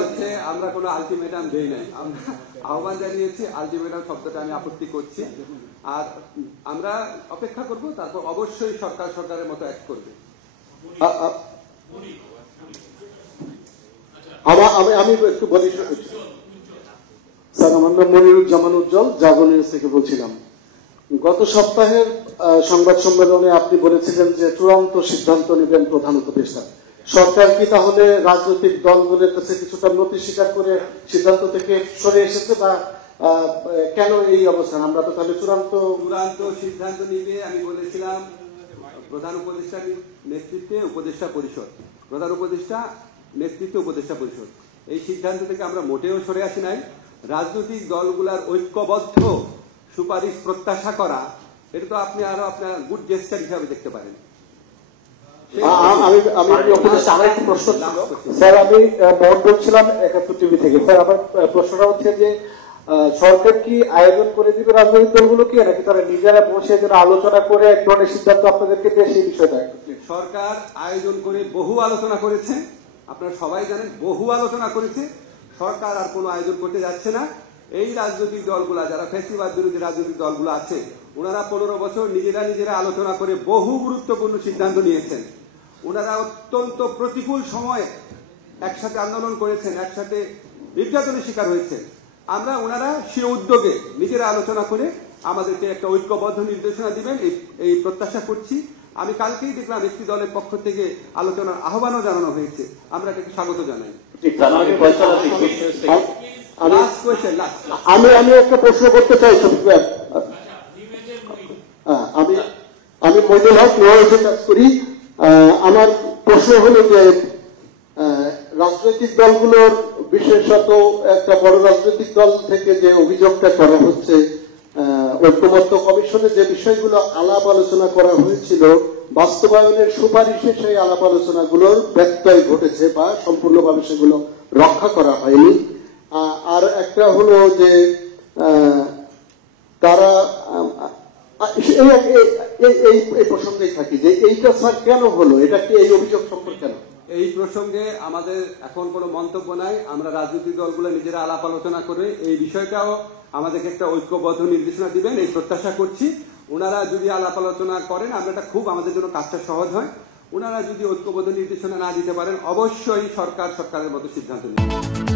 আমরা কোনো আলটিমেটাম দেই নাই, আমরা আহ্বান জানিয়েছি। আলটিমেটাম শব্দটা আমি আপত্তি করছি। আর আমরা অপেক্ষা করব, তারপর অবশ্যই সরকার সরকারের মতো অ্যাক্ট করবে। আমি একটু বলি স্যার, আমার নাম মনিরুজ্জামান উজ্জ্বল, জাগো নিউজ থেকে বলছিলাম। গত সপ্তাহের সংবাদ সম্মেলনে আপনি বলেছিলেন যে চূড়ান্ত সিদ্ধান্ত নেবেন প্রধান উপদেষ্টা। সরকার কি তাহলে রাজনৈতিক দলগুলোর কাছে কিছুটা নতি স্বীকার করে সিদ্ধান্ত থেকে সরে এসেছে, বা কেন এই অবস্থান? আমরা তো তাহলে চূড়ান্ত সিদ্ধান্ত নিবে আমি বলেছিলাম প্রধান উপদেষ্টার নেতৃত্বে উপদেষ্টা পরিষদ, প্রধান উপদেষ্টা নেতৃত্বে উপদেষ্টা পরিষদ। এই সিদ্ধান্ত থেকে আমরা মোটেও সরে আসি নাই। রাজনৈতিক দলগুলার ঐক্যবদ্ধ সুপারিশ প্রত্যাশা করা, এটা তো আপনি আরো আপনার গুড জেস্টার হিসাবে দেখতে পারেন। স্যার, আমি মোহন বলছিলাম ৭১ টিভি থেকে। স্যার, আমার প্রশ্নটা হচ্ছে যে সরকার কি আয়োজন করে দিবে রাজনৈতিক দলগুলোকে, নাকি তারা নিজেরা বসে যেন আলোচনা করে এক ধরনের সিদ্ধান্ত আপনাদেরকে দেয়, সেই বিষয়টা? সরকার আয়োজন করে বহু আলোচনা করেছে, আপনারা সবাই জানেন, বহু আলোচনা করেছে। সরকার আর কোনো আয়োজন করতে যাচ্ছে না। এই রাজনৈতিক দলগুলা, যারা ফ্যাসিবাদ বিরোধী রাজনৈতিক দলগুলো আছে, ওনারা 15 বছর নিজেরা আলোচনা করে বহু গুরুত্বপূর্ণ সিদ্ধান্ত নিয়েছেন। ওনারা অত্যন্ত প্রতিকূল সময়ে একসাথে আন্দোলন করেছেন, একসাথে নির্যাতনের শিকার হয়েছেন। আমরা ওনারা সে উদ্যোগে নিজেরা আলোচনা করে আমাদেরকে একটা ঐক্যবদ্ধ নির্দেশনা দিবেন, এই প্রত্যাশা করছি। আমি কালকেই দেখলাম একটি দলের পক্ষ থেকে আলোচনার আহ্বানও জানানো হয়েছে, আমরা এটাকে স্বাগত জানাই। আমি একটা প্রশ্ন করতে চাই। আমি মইনুল হক নোয়ারে কাজ করি। আমার প্রশ্ন হলো যে রাজনৈতিক দলগুলোর, বিশেষত একটা বড় রাজনৈতিক দল থেকে যে অভিযোগটা করা হচ্ছে, ঐক্যবদ্ধ কমিশনে যে বিষয়গুলো আলাপ আলোচনা করা হয়েছিল, বাস্তবায়নের সুপারিশে সেই আলাপ আলোচনাগুলোর ব্যত্যয় ঘটেছে বা সম্পূর্ণভাবে সেগুলো রক্ষা করা হয়নি। আর একটা হলো যে তারা এই প্রসঙ্গেই থাকি যে এইটা স্যার কেন হলো, এটা কি এই অভিযোগ সম্পর্কে কেন? এই প্রসঙ্গে আমাদের এখন কোনো মন্তব্য নাই। আমরা রাজনৈতিক দলগুলো নিজেরা আলাপ আলোচনা করে এই বিষয়টাও আমাদেরকে একটা ঐক্যবদ্ধ নির্দেশনা দিবেন, এই প্রত্যাশা করছি। ওনারা যদি আলাপ আলোচনা করেন, আমরা এটা খুব আমাদের জন্য কাজটা সহজ হয়। ওনারা যদি ঐক্যবদ্ধ নির্দেশনা না দিতে পারেন, অবশ্যই সরকারের মতো সিদ্ধান্ত নেবেন।